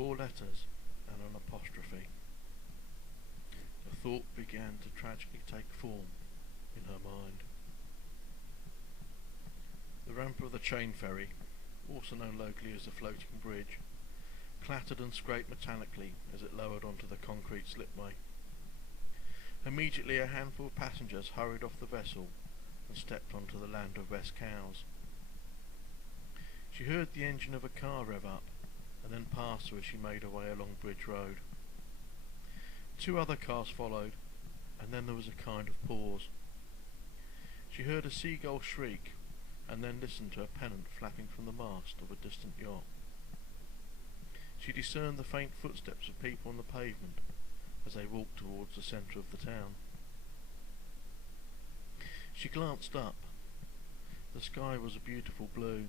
4 letters and an apostrophe. The thought began to tragically take form in her mind. The ramp of the chain ferry, also known locally as the floating bridge, clattered and scraped metallically as it lowered onto the concrete slipway. Immediately a handful of passengers hurried off the vessel and stepped onto the land of West Cowes. She heard the engine of a car rev up and then pass her as she made her way along Bridge Road. 2 other cars followed, and then there was a kind of pause. She heard a seagull shriek and then listened to a pennant flapping from the mast of a distant yacht. She discerned the faint footsteps of people on the pavement as they walked towards the centre of the town. She glanced up. The sky was a beautiful blue.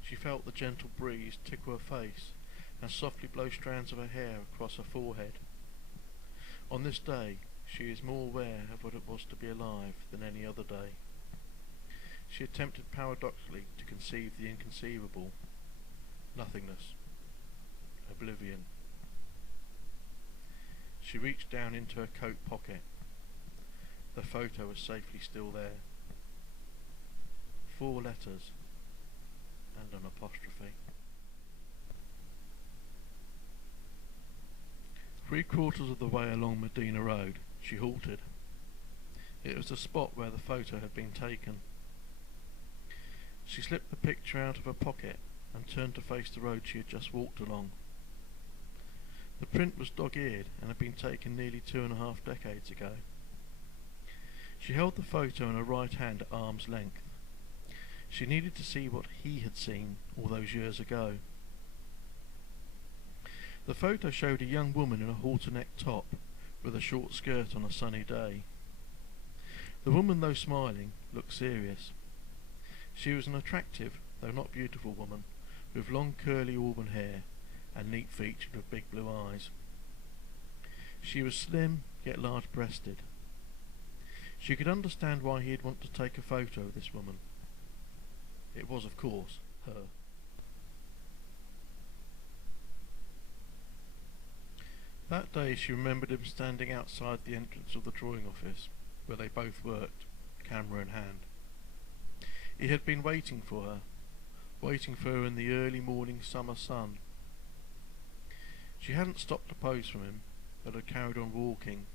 She felt the gentle breeze tickle her face and softly blow strands of her hair across her forehead. On this day, she is more aware of what it was to be alive than any other day. She attempted paradoxically to conceive the inconceivable. Nothingness. Oblivion. She reached down into her coat pocket. The photo was safely still there. 4 letters and an apostrophe. 3/4 of the way along Medina Road, she halted. It was the spot where the photo had been taken. She slipped the picture out of her pocket and turned to face the road she had just walked along. The print was dog-eared and had been taken nearly 2.5 decades ago. She held the photo in her right hand at arm's length. She needed to see what he had seen all those years ago. The photo showed a young woman in a halter-neck top with a short skirt on a sunny day. The woman, though smiling, looked serious. She was an attractive, though not beautiful woman, with long curly auburn hair and neat featured with big blue eyes. She was slim, yet large-breasted. She could understand why he'd want to take a photo of this woman. It was, of course, her. That day she remembered him standing outside the entrance of the drawing office, where they both worked, camera in hand. He had been waiting for her in the early morning summer sun. She hadn't stopped to pose from him, but had carried on walking.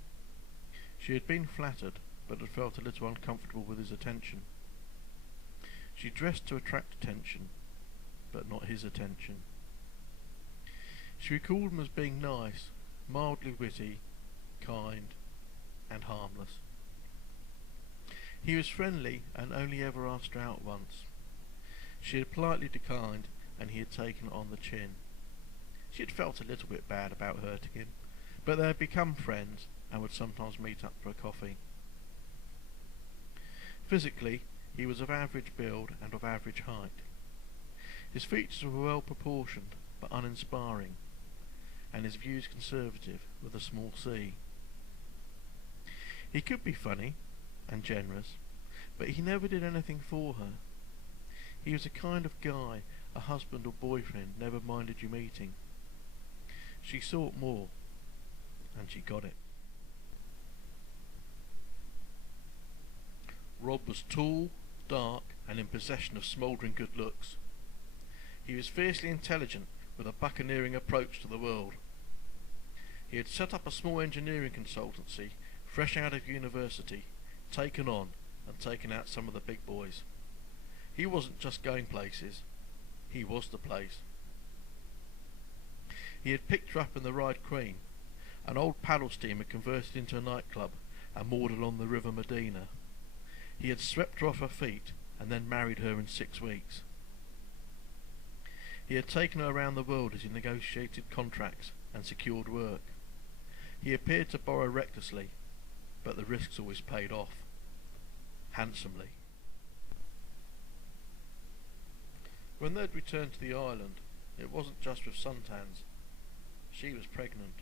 She had been flattered, but had felt a little uncomfortable with his attention. She dressed to attract attention, but not his attention. She recalled him as being nice, mildly witty, kind, and harmless. He was friendly and only ever asked her out once. She had politely declined, and he had taken it on the chin. She had felt a little bit bad about hurting him, but they had become friends and would sometimes meet up for a coffee. Physically, he was of average build and of average height. His features were well proportioned but uninspiring, and his views conservative with a small c. He could be funny and generous, but he never did anything for her. He was the kind of guy a husband or boyfriend never minded you meeting. She sought more, and she got it. Rob was tall, dark, and in possession of smouldering good looks. He was fiercely intelligent, with a buccaneering approach to the world. He had set up a small engineering consultancy, fresh out of university, taken on and taken out some of the big boys. He wasn't just going places, he was the place. He had picked her up in the Ride Queen, an old paddle steamer converted into a nightclub and moored along the River Medina. He had swept her off her feet and then married her in 6 weeks. He had taken her around the world as he negotiated contracts and secured work. He appeared to borrow recklessly, but the risks always paid off. Handsomely. When they'd returned to the island, it wasn't just with suntans. She was pregnant.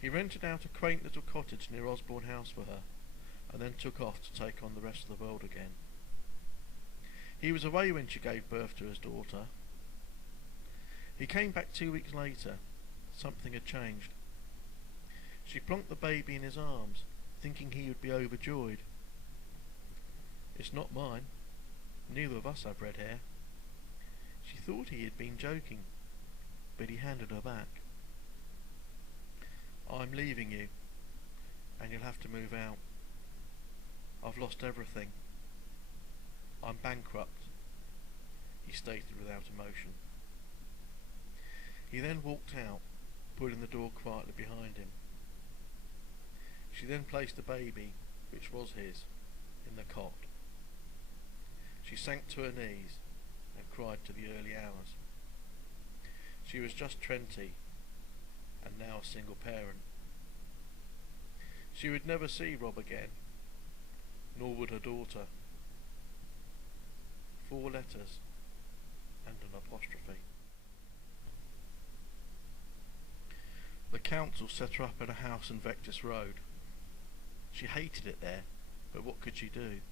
He rented out a quaint little cottage near Osborne House for her, and then took off to take on the rest of the world again. He was away when she gave birth to his daughter. He came back 2 weeks later. Something had changed. She plonked the baby in his arms, thinking he would be overjoyed. "It's not mine. Neither of us have red hair." She thought he had been joking, but he handed her back. "I'm leaving you, and you'll have to move out. I've lost everything. I'm bankrupt," he stated without emotion. He then walked out, pulling the door quietly behind him. She then placed the baby, which was his, in the cot. She sank to her knees and cried to the early hours. She was just 20 and now a single parent. She would never see Rob again, nor would her daughter. 4 letters and an apostrophe. The council set her up in a house in Vectis Road. She hated it there, but what could she do?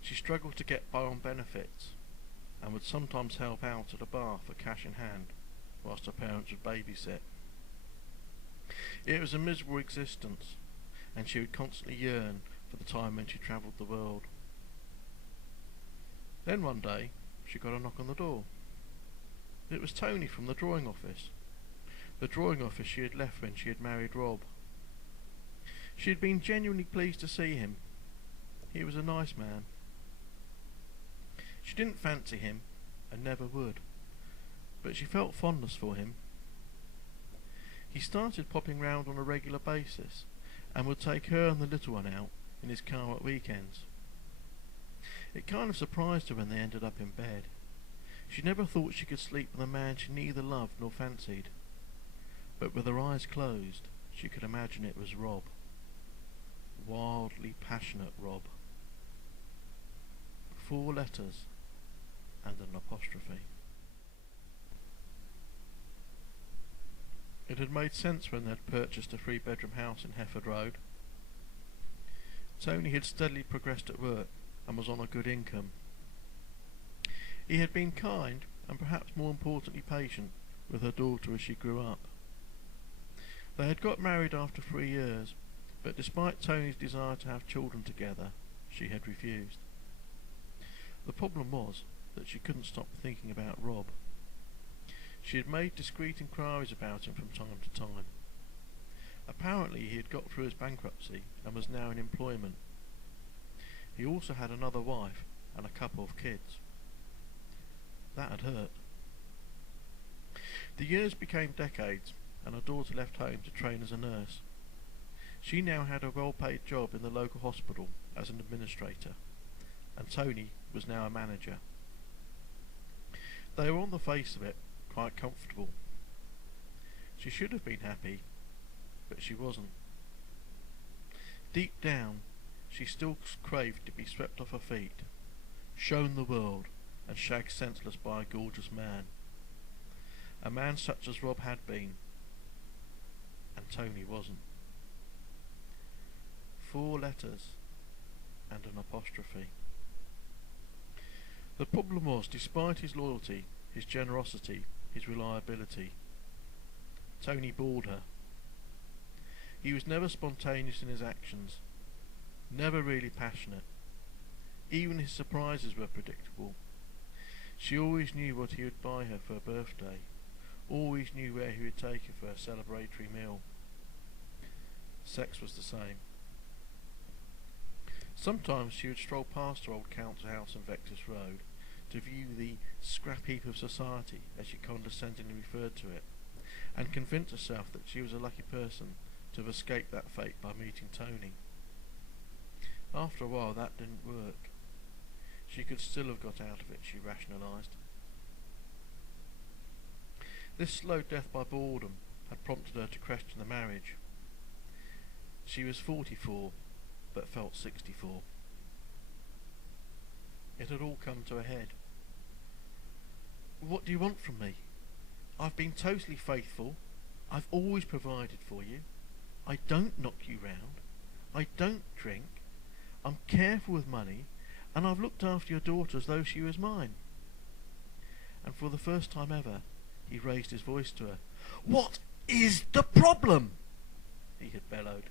She struggled to get by on benefits, and would sometimes help out at a bar for cash in hand, whilst her parents would babysit. It was a miserable existence, and she would constantly yearn for the time when she travelled the world. Then one day, she got a knock on the door. It was Tony from the drawing office. The drawing office she had left when she had married Rob. She had been genuinely pleased to see him. He was a nice man. She didn't fancy him, and never would, but she felt fondness for him. He started popping round on a regular basis, and would take her and the little one out in his car at weekends. It kind of surprised her when they ended up in bed. She never thought she could sleep with a man she neither loved nor fancied, but with her eyes closed, she could imagine it was Rob. Wildly passionate Rob. 4 letters and an apostrophe. It had made sense when they had purchased a 3-bedroom house in Hefford Road. Tony had steadily progressed at work and was on a good income. He had been kind and perhaps more importantly patient with her daughter as she grew up. They had got married after 3 years, but despite Tony's desire to have children together, she had refused. The problem was that she couldn't stop thinking about Rob. She had made discreet inquiries about him from time to time. Apparently he had got through his bankruptcy and was now in employment. He also had another wife and a couple of kids. That had hurt. The years became decades, and her daughter left home to train as a nurse. She now had a well-paid job in the local hospital as an administrator, and Tony was now a manager. They were on the face of it quite comfortable. She should have been happy, but she wasn't. Deep down, she still craved to be swept off her feet, shown the world, and shagged senseless by a gorgeous man. A man such as Rob had been, and Tony wasn't. 4 letters and an apostrophe. The problem was, despite his loyalty, his generosity, his reliability, Tony bored her. He was never spontaneous in his actions, never really passionate. Even his surprises were predictable. She always knew what he would buy her for her birthday, always knew where he would take her for a celebratory meal. Sex was the same. Sometimes she would stroll past her old council house in Vectis Road to view the scrap heap of society, as she condescendingly referred to it, and convince herself that she was a lucky person to have escaped that fate by meeting Tony. After a while that didn't work. She could still have got out of it, she rationalised. This slow death by boredom had prompted her to question the marriage. She was 44, but felt 64. It had all come to a head. "What do you want from me? I've been totally faithful. I've always provided for you. I don't knock you round. I don't drink. I'm careful with money, and I've looked after your daughter as though she was mine. and for the first time ever he raised his voice to her. "What is the problem?" he had bellowed.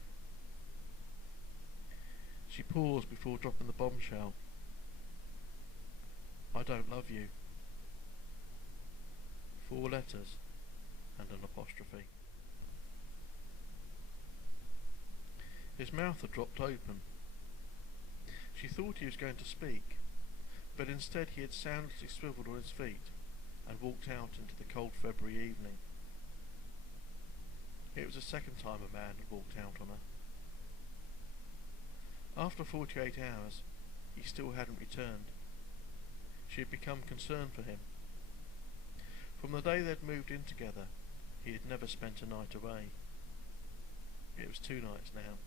She paused before dropping the bombshell. "I don't love you." 4 letters and an apostrophe. His mouth had dropped open. She thought he was going to speak, but instead he had soundlessly swiveled on his feet and walked out into the cold February evening. It was the second time a man had walked out on her. After 48 hours, he still hadn't returned. She had become concerned for him. From the day they'd moved in together, he had never spent a night away. It was 2 nights now.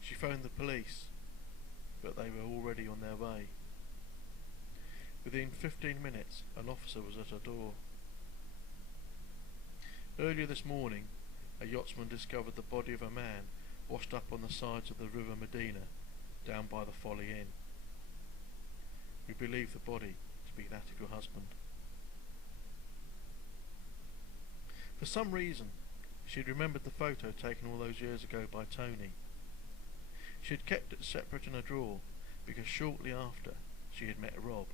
She phoned the police, but they were already on their way. Within 15 minutes, an officer was at her door. Earlier this morning, a yachtsman discovered the body of a man washed up on the sides of the River Medina, down by the Folly Inn. We believe the body to be that of your husband. For some reason, she had remembered the photo taken all those years ago by Tony. She had kept it separate in a drawer because shortly after she had met Rob.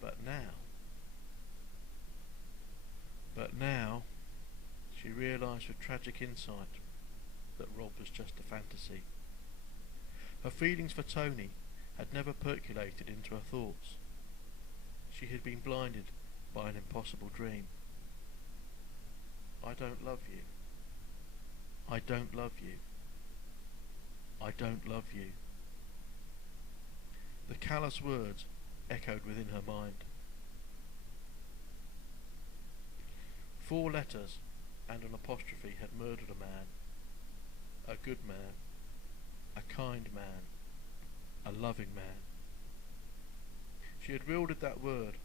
But now, she realised with tragic insight that Rob was just a fantasy. Her feelings for Tony had never percolated into her thoughts. She had been blinded by an impossible dream. I don't love you. I don't love you. I don't love you. The callous words echoed within her mind. 4 letters and an apostrophe had murdered a man. A good man. A kind man. A loving man. She had wielded that word,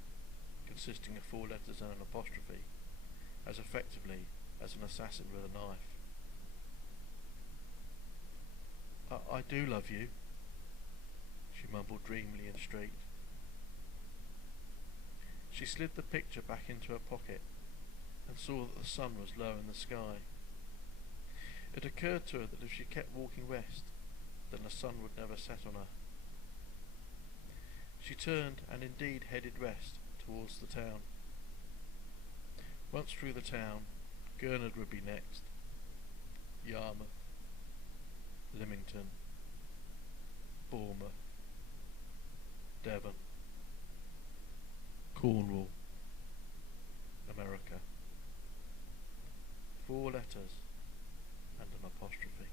consisting of 4 letters and an apostrophe, as effectively as an assassin with a knife. I do love you, she mumbled dreamily in the street. She slid the picture back into her pocket and saw that the sun was low in the sky. It occurred to her that if she kept walking west, then the sun would never set on her. She turned and indeed headed west towards the town. Once through the town, Gurnard would be next. Yarmouth, Lymington, Bournemouth, Devon, Cornwall, America. 4 letters and an apostrophe.